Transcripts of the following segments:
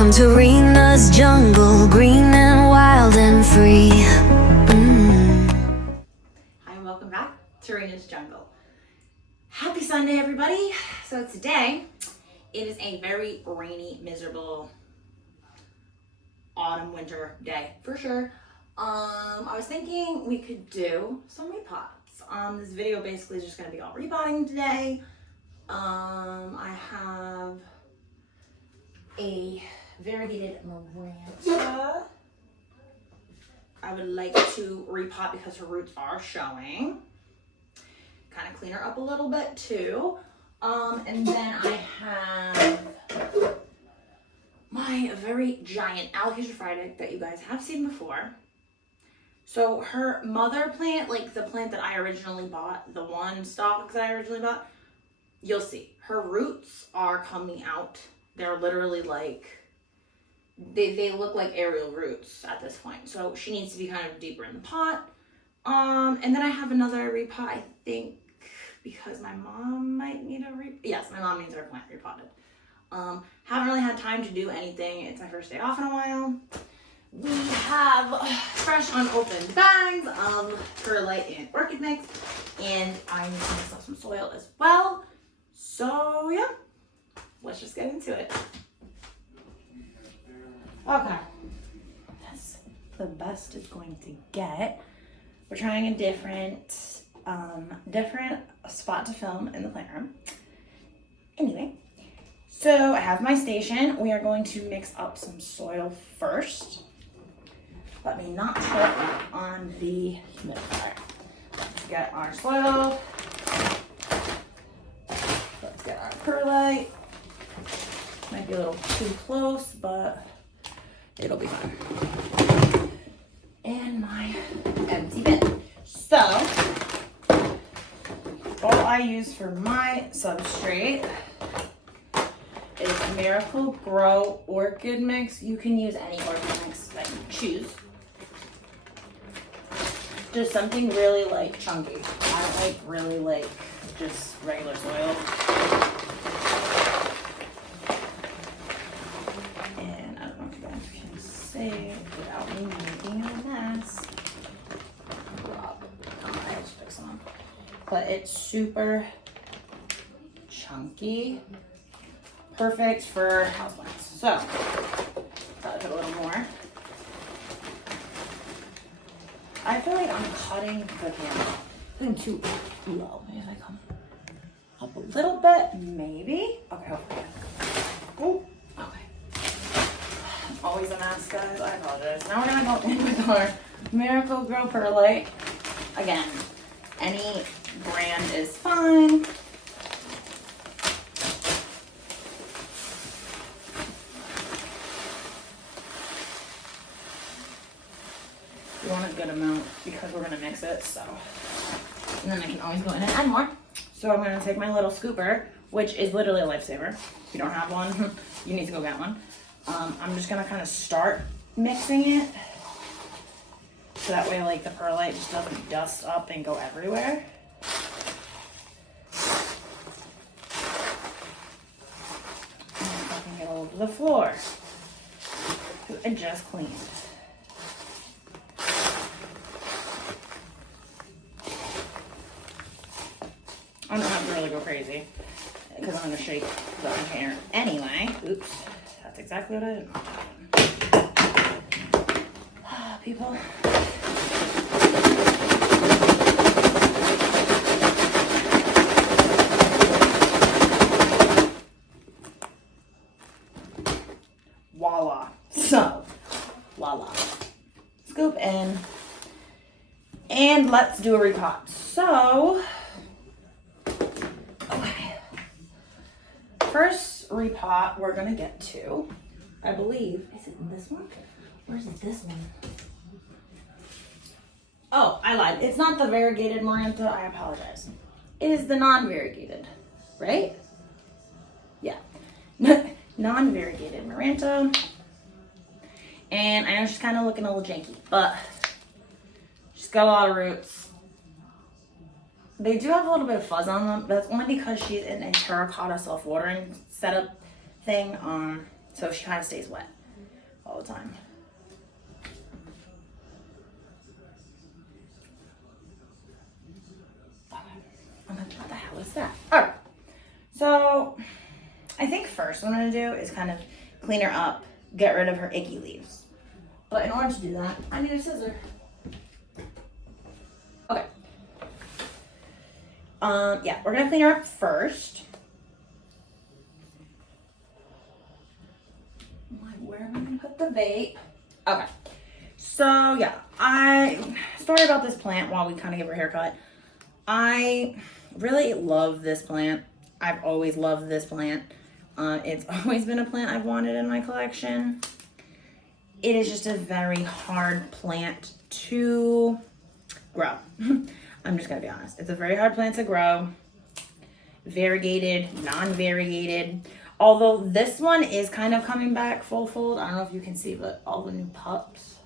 Welcome to Rena's jungle, green and wild and free. Hi, and welcome back to Rena's jungle. Happy Sunday, everybody. So today, it is a very rainy, miserable autumn, winter day for sure. I was thinking we could do some repots. This video basically is just going to be all repotting today. I have a variegated maranta. I would like to repot because her roots are showing. Kind of clean her up a little bit too. And then I have my very giant alocasia friday that you guys have seen before. So her mother plant, like the plant that I originally bought, the one stalk that I originally bought, you'll see her roots are coming out. They're literally like, they look like aerial roots at this point. So she needs to be kind of deeper in the pot. And then I have another repot, I think, because my mom might need a yes, my mom needs her plant repotted. Haven't really had time to do anything. It's my first day off in a while. We have fresh unopened bags of perlite and orchid mix, and I need to mix up some soil as well. So yeah, let's just get into it. Okay, that's the best it's going to get. We're trying a different spot to film in the playroom. Anyway, so I have my station. We are going to mix up some soil first. Let me not trip on the humidifier. Let's get our soil. Let's get our perlite. Might be a little too close, but it'll be fine. And my empty bin. So, all I use for my substrate is Miracle Grow Orchid Mix. You can use any orchid mix that you choose. Just something really like chunky. I don't like really like just regular soil. And I don't know if you guys can see it without me making a mess. I just fix them. But it's super chunky. Perfect for houseplants. So, probably put a little more. I feel like I'm cutting the camera. I'm too low. Maybe if I come up a little bit, maybe. Okay, hopefully. Oh, okay. Always a mess, guys. I apologize. Now we're gonna go in with our Miracle Grow Perlite. Again, any brand is fine. You want a good amount because we're gonna mix it, so. And then I can always go in and add more. So I'm gonna take my little scooper, which is literally a lifesaver. If you don't have one, you need to go get one. I'm just gonna kind of start mixing it. So that way, like, the perlite just doesn't dust up and go everywhere. And if I can get all over the floor. I just cleaned. I don't have to really go crazy because I'm going to shake the container anyway. Oops, that's exactly what I didn't want to happen. People. Voila. So, voila. Scoop in. And let's do a repot. So, first repot we're gonna get to, I believe, is it this one? Or is it this one? Oh, I lied. It's not the variegated maranta. I apologize. It is the non-variegated, right? Yeah. Non-variegated maranta. And I know she's kind of looking a little janky, but she's got a lot of roots. They do have a little bit of fuzz on them, but that's only because she's in a terracotta self-watering setup thing. So she kind of stays wet all the time. What the hell is that? All right. So I think first what I'm going to do is kind of clean her up, get rid of her icky leaves. But in order to do that, I need a scissor. Okay. Yeah, we're going to clean her up first. Where am I going to put the vape? Okay. So, yeah, story about this plant while we kind of give her a haircut. I really love this plant. I've always loved this plant. It's always been a plant I've wanted in my collection. It is just a very hard plant to grow. I'm just gonna be honest. It's a very hard plant to grow. Variegated, non-variegated. Although this one is kind of coming back full fold. I don't know if you can see, but all the new pups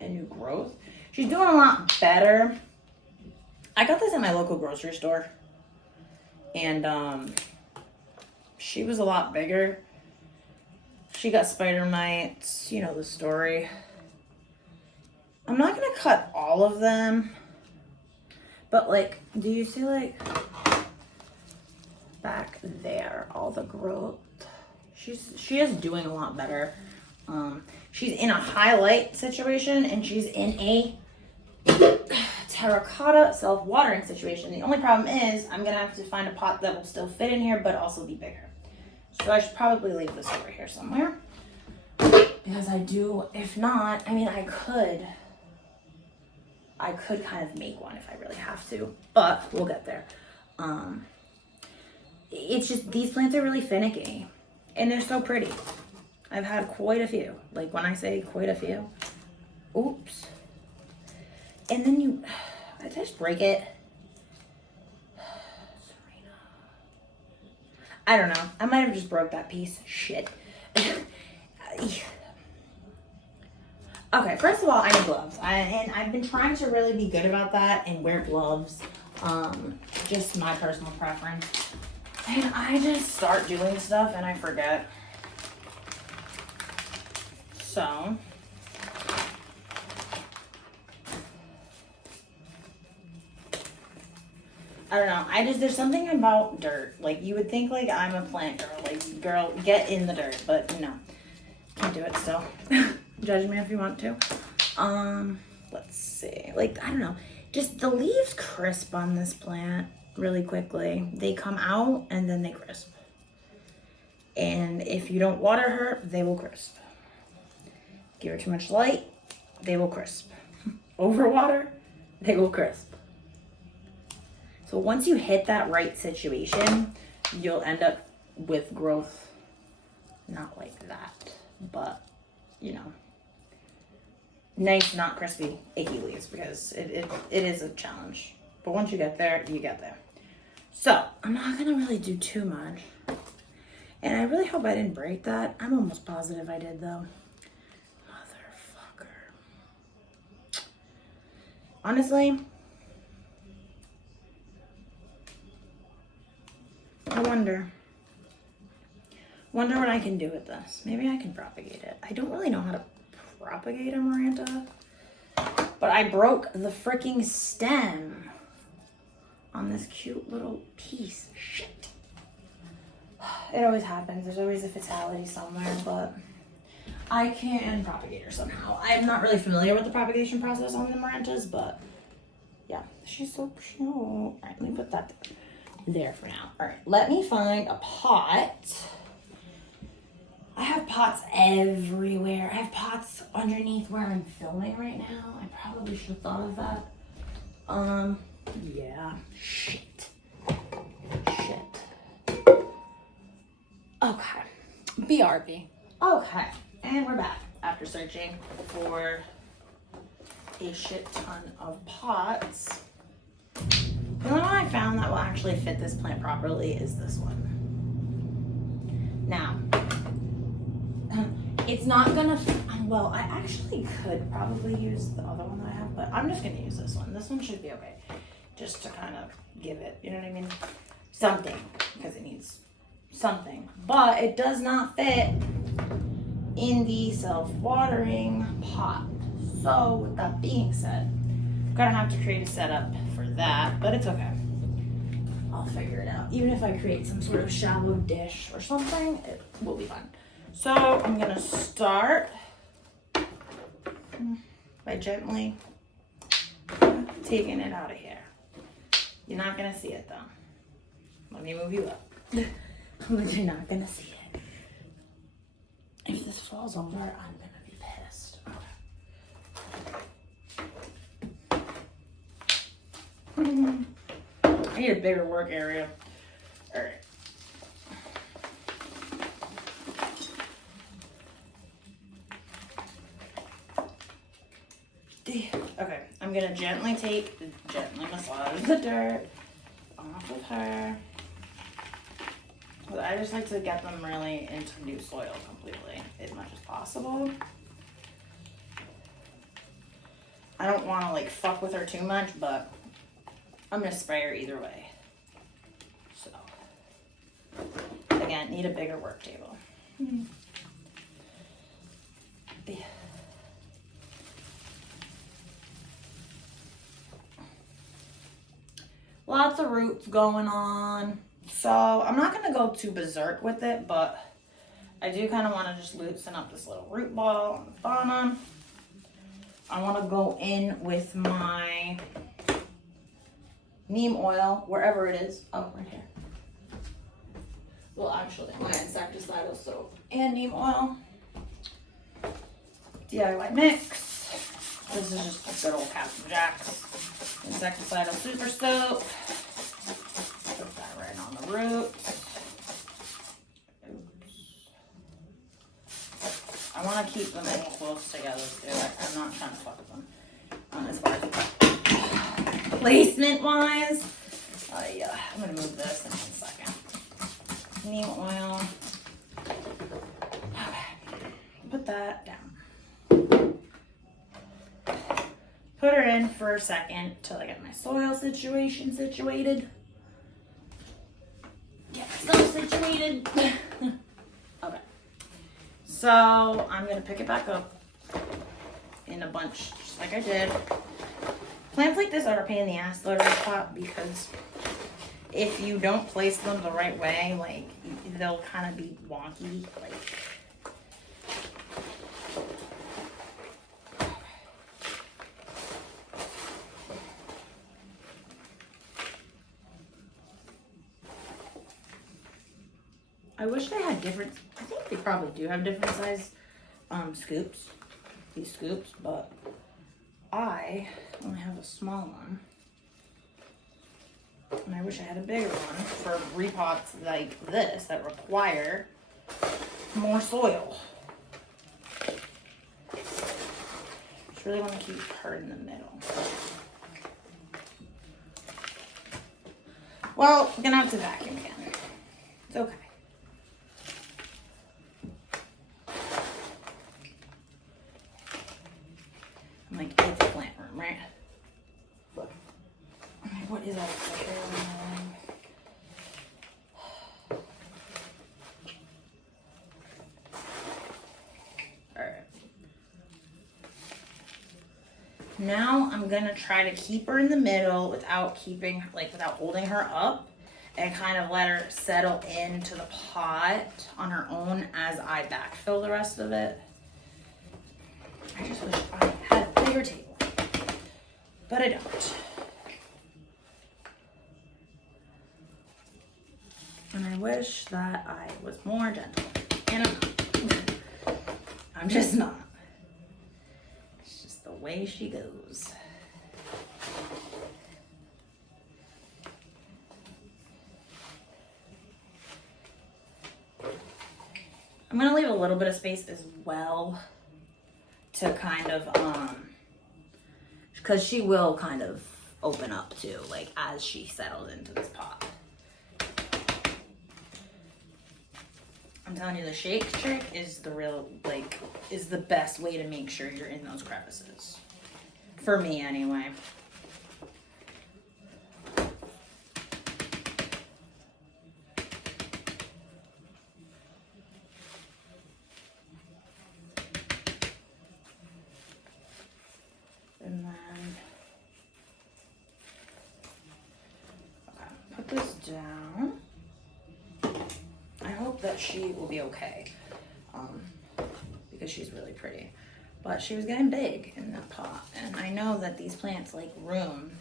and new growth. She's doing a lot better. I got this at my local grocery store. And she was a lot bigger. She got spider mites. You know the story. I'm not going to cut all of them. But like, do you see like back there, all the growth? She is doing a lot better. She's in a highlight situation and she's in a terracotta self-watering situation. The only problem is I'm gonna have to find a pot that will still fit in here but also be bigger. So I should probably leave this over here somewhere. Because I do, if not, I mean I could kind of make one if I really have to, but we'll get there. It's just, these plants are really finicky and they're so pretty. I've had quite a few. Like when I say quite a few, oops. And then I just break it. Serena. I don't know. I might have just broke that piece. Shit. Okay, first of all, I need gloves. And I've been trying to really be good about that and wear gloves. Just my personal preference. And I just start doing stuff and I forget. So I don't know. There's something about dirt. Like, you would think, like, I'm a plant girl. Like, girl, get in the dirt. But, no. Can't do it still. Judge me if you want to. Let's see. Like, I don't know. Just the leaves crisp on this plant really quickly. They come out and then they crisp. And if you don't water her, they will crisp. Give her too much light, they will crisp. Overwater, they will crisp. So once you hit that right situation, you'll end up with growth, not like that, but you know, nice, not crispy, icky leaves, because it is a challenge. But once you get there, you get there. So I'm not gonna really do too much. And I really hope I didn't break that. I'm almost positive I did though. Motherfucker. Honestly, I wonder what I can do with this. Maybe I can propagate it. I don't really know how to propagate a Miranda, but I broke the freaking stem on this cute little piece. Shit. It always happens. There's always a fatality somewhere, but I can propagate her somehow. I'm not really familiar with the propagation process on the Mirandas, but yeah, she's so cute. All right, let me put that there for now. All right, let me find a pot. I have pots everywhere. I have pots underneath where I'm filming right now. I probably should have thought of that. Yeah, shit. Okay, BRB. Okay, and we're back after searching for a shit ton of pots. The only one I found that will actually fit this plant properly is this one. Now, it's not gonna, well, I actually could probably use the other one that I have, but I'm just gonna use this one. This one should be okay, just to kind of give it, you know what I mean? Something, because it needs something, but it does not fit in the self-watering pot. So with that being said, I'm gonna have to create a setup for that, but it's okay. I'll figure it out. Even if I create some sort of shallow dish or something, it will be fun. So I'm gonna start by gently taking it out of here. You're not gonna see it though. Let me move you up. But you're not gonna see it. If this falls over, I'm gonna be pissed. Okay. I need a bigger work area. All right. Okay, I'm gonna gently massage the dirt off of her. I just like to get them really into new soil completely, as much as possible. I don't want to like fuck with her too much, but I'm gonna spray her either way. So, again, need a bigger work table. Yeah. Lots of roots going on. So I'm not gonna go too berserk with it, but I do kind of want to just loosen up this little root ball on the bottom. I want to go in with my neem oil, wherever it is. Oh, right here. Well, actually, my insecticidal soap and neem oil. DIY mix. This is just a good old Captain Jack's insecticidal super soap. Put that right on the roots. I want to keep them all close together too. I'm not trying to fuck with them. As far as placement wise, I'm gonna move this in 1 second. Neem oil. Okay. Put that down. Put her in for a second till I get my soil situated. Get myself situated. Okay. So I'm gonna pick it back up in a bunch, just like I did. Plants like this are a pain in the ass though to repot, because if you don't place them the right way, like they'll kind of be wonky. Like, I wish they had different, I think they probably do have different size scoops, these scoops, but I only have a small one. And I wish I had a bigger one for repots like this that require more soil. Just really want to keep her in the middle. Well, I'm gonna have to vacuum again. It's okay. I'm like, it's a plant room, right? I'm like, what is all this hair on my leg? Alright. Now I'm gonna try to keep her in the middle without holding her up, and kind of let her settle into the pot on her own as I backfill the rest of it. I just wish I had a bigger table, but I don't. And I wish that I was more gentle, and I'm not. I'm just not. It's just the way she goes. I'm gonna leave a little bit of space as well to kind of, because she will kind of open up too, like as she settles into this pot. I'm telling you, the shake trick is the real, is the best way to make sure you're in those crevices. For me, anyway. down. I hope that she will be okay, because she's really pretty. But she was getting big in that pot, and I know that these plants like room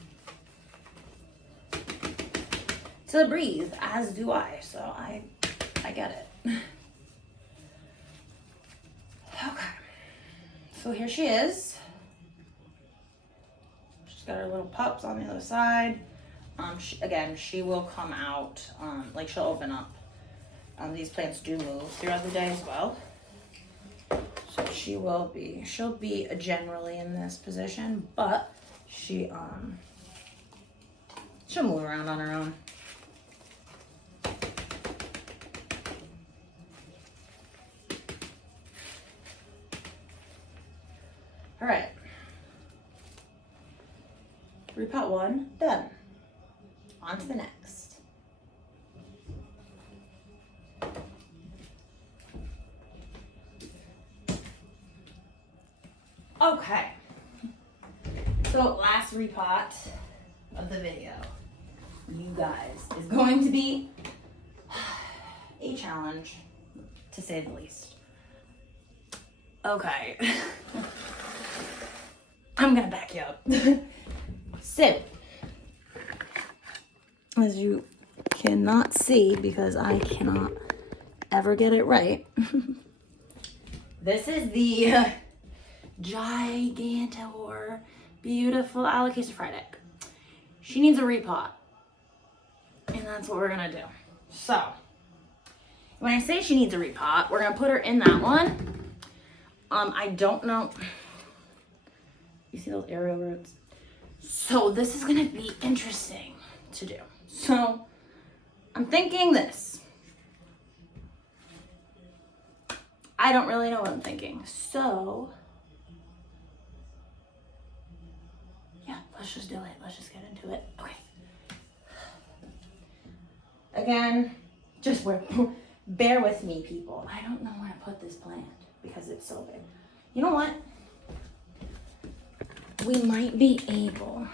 to breathe, as do I, so I get it. Okay, so here she is. She's got her little pups on the other side. She will come out, like she'll open up. These plants do move throughout the day as well. So she'll be generally in this position, but she'll move around on her own. All right. Repot 1 done. On to the next. Okay. So last repot of the video, you guys, is going to be a challenge, to say the least. Okay. I'm gonna back you up. So, as you cannot see because I cannot ever get it right, this is the Gigantor beautiful Alocasia Friday. She needs a repot, and that's what we're gonna do. So, when I say she needs a repot, we're gonna put her in that one. I don't know. You see those aerial roots? So this is gonna be interesting to do. So I'm thinking this. I don't really know what I'm thinking. So yeah, let's just do it. Let's just get into it. Okay. Again, just bear with me, people. I don't know where to put this plant because it's so big. You know what? We might be able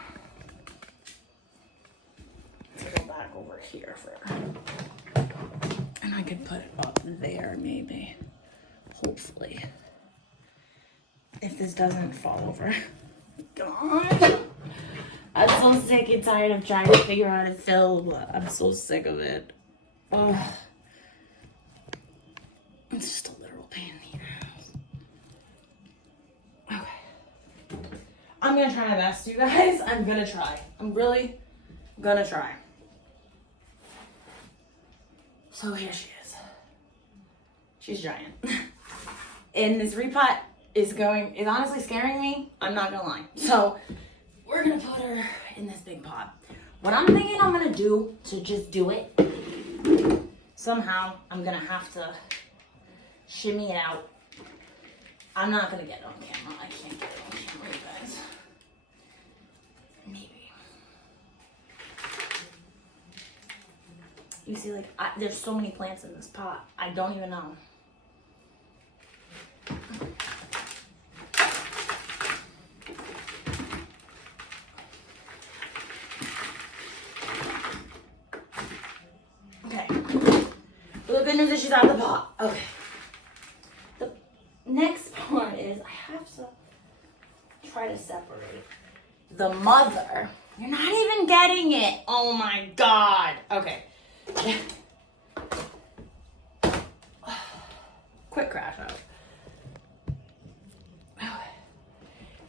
to go back over here for her. And I could put it up there maybe. Hopefully. If this doesn't fall over. God. I'm so sick and tired of trying to figure out how to fill. I'm so sick of it. Ugh. It's just a literal pain in the ass. Okay. I'm gonna try my best, you guys. I'm gonna try. I'm really gonna try. So here she is. She's giant. And this repot is honestly scaring me. I'm not gonna lie. So we're gonna put her in this big pot. What I'm thinking I'm gonna do to just do it, somehow I'm gonna have to shimmy it out. I'm not gonna get it on camera. I can't get it on camera, you guys. Maybe. You see, like, there's so many plants in this pot. I don't even know. Okay. Well, the good news is she's out of the pot. Okay. The next part is I have to try to separate the mother. You're not even getting it. Oh my God. Okay. Quick crash out.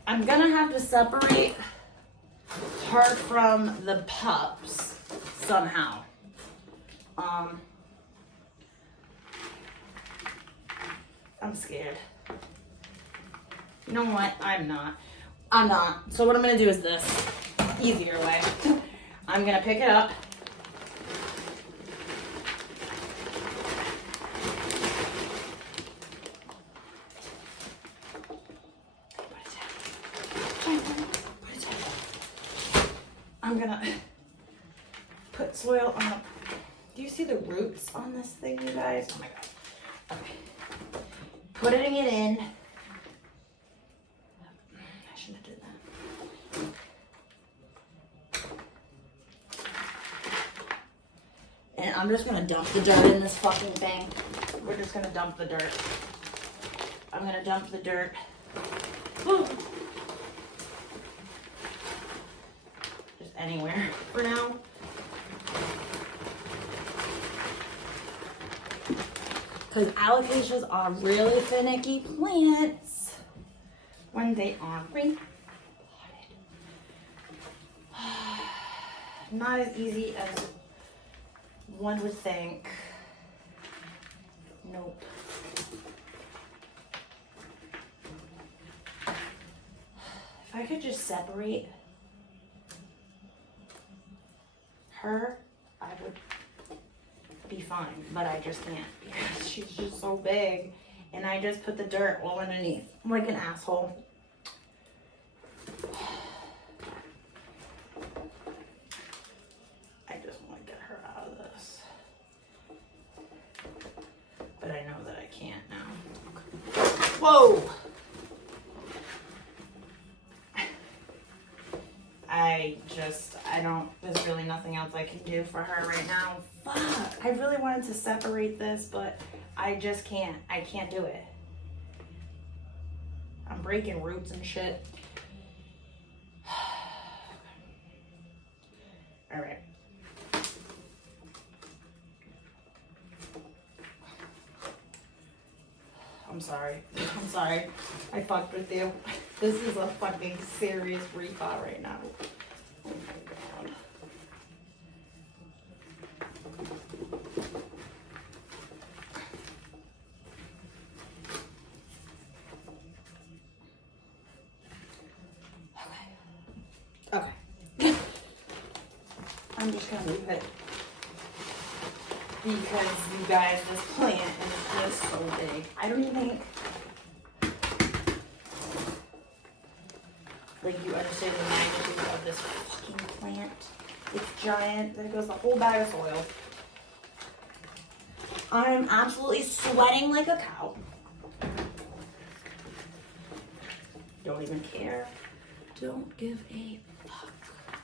I'm gonna have to separate her from the pups somehow. I'm scared. You know what? I'm not. So what I'm gonna do is this. Easier way. I'm gonna pick it up. I'm gonna put soil on the, do you see the roots on this thing, you guys? Oh my God. Okay. Putting it in. I shouldn't have did that. I'm just gonna dump the dirt in this fucking thing. We're just gonna dump the dirt. I'm gonna dump the dirt. Just anywhere for now. Because alocasias are really finicky plants when they are repotted. Not as easy as one would think. Nope. If I could just separate her, I would be fine, but I just can't because she's just so big, and I just put the dirt all underneath like an asshole. I just want to get her out of this, but I know that I can't now. Whoa! There's really nothing else I can do for her right now. Fuck, I really wanted to separate this, but I just can't. I can't do it. I'm breaking roots and shit. All right. I'm sorry. I'm sorry. I fucked with you. This is a fucking serious repot right now. Oh my god. Okay. I'm just gonna leave it because you guys, this plant is just so big. I don't even think like you understand the magnitude of this fucking plant. It's giant. There goes the whole bag of soil. I'm absolutely sweating like a cow. Don't even care. Don't give a fuck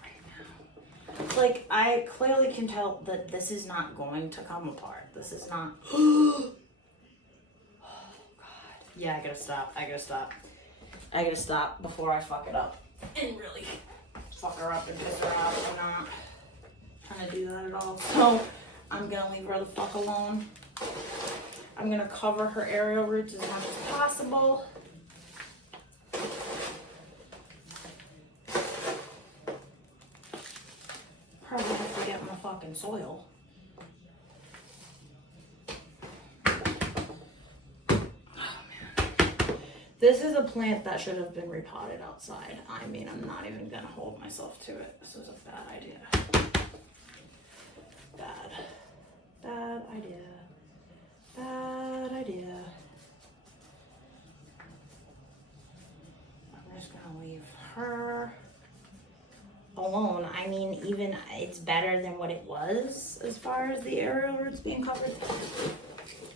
right now. Like, I clearly can tell that this is not going to come apart. This is not. Oh, God. Yeah, I gotta stop. I gotta stop before I fuck it up and really fuck her up and piss her off. I'm not trying to do that at all. So I'm gonna leave her the fuck alone. I'm gonna cover her aerial roots as much as possible. Probably have to get my fucking soil. This is a plant that should have been repotted outside. I mean, I'm not even gonna hold myself to it. This is a bad idea. Bad idea. Bad idea. I'm just gonna leave her alone. I mean, even it's better than what it was as far as the aerial roots being covered.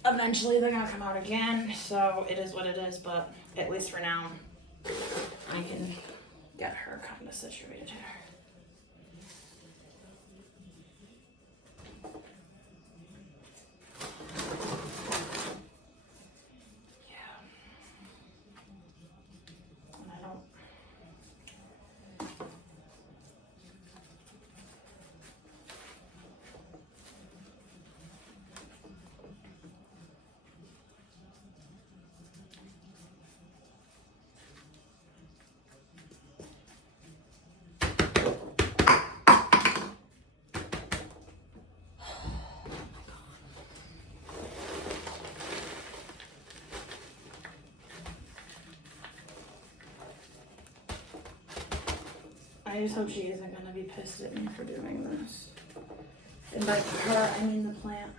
Eventually they're gonna come out again, so it is what it is, but at least for now, I can get her kind of situated here. Yeah. And I don't. I just hope she isn't gonna be pissed at me for doing this. And by her, I mean the plant.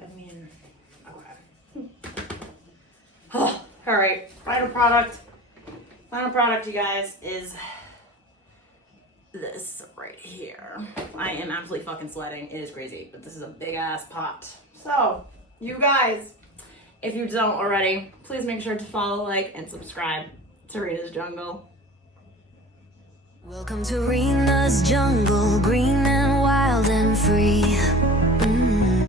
I mean, okay. Oh, all right, final product. Final product, you guys, is this right here. I am absolutely fucking sweating. It is crazy, but this is a big ass pot. So, you guys, if you don't already, please make sure to follow, like, and subscribe to Rita's Jungle. Welcome to Rena's jungle, green and wild and free.